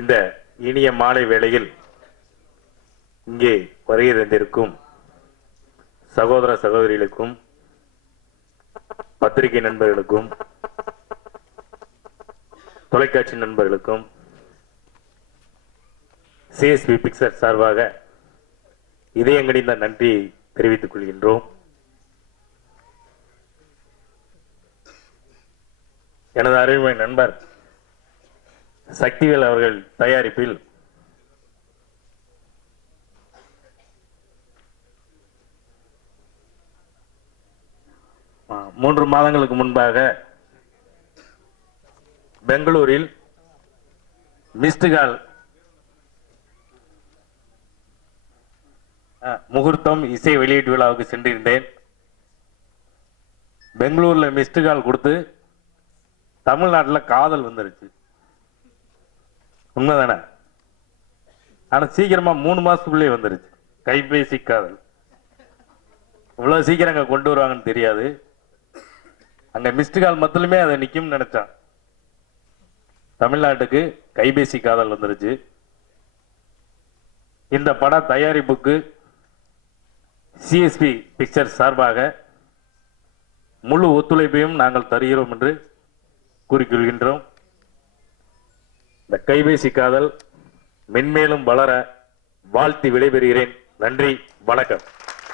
இந்த இனிய மாலை வேளையில் இங்கே வருகை தந்திருக்கும் சகோதர சகோதரிகளுக்கும் பத்திரிகை நண்பர்களுக்கும் தொலைக்காட்சி நண்பர்களுக்கும் சிஎஸ்பி பிக்சர் சார்பாக இதயங்கடிந்த நன்றியை தெரிவித்துக் கொள்கின்றோம். எனது அருமை நண்பர் சக்திவேல் அவர்கள் தயாரிப்பில் மூன்று மாதங்களுக்கு முன்பாக பெங்களூரில் மிஸ்டுகால் முகூர்த்தம் இசை வெளியீட்டு விழாவுக்கு சென்றிருந்தேன். பெங்களூர்ல மிஸ்டுகால் கொடுத்து தமிழ்நாட்டில் காதல் வந்துருச்சு. உண்மைதானே? ஆனா சீக்கிரமா 3 மாசத்துக்குள்ளே வந்துருச்சு கைபேசி காதல். இவ்வளவு சீக்கிரம் அங்க கொண்டு வருவாங்கன்னு தெரியாது. அங்க மிஸ்டுகால் மத்திலுமே அதை நிக்கும் நினைச்சான். தமிழ்நாட்டுக்கு கைபேசி காதல் வந்துருச்சு. இந்த பட தயாரிப்புக்கு சிஎஸ்பி பிக்சர் சார்பாக முழு ஒத்துழைப்பையும் நாங்கள் தருகிறோம் என்று கூறிக்கொள்கின்றோம். இந்த கைபேசி காதல் மென்மேலும் வளர வாழ்த்தி விடைபெறுகிறேன். நன்றி, வணக்கம்.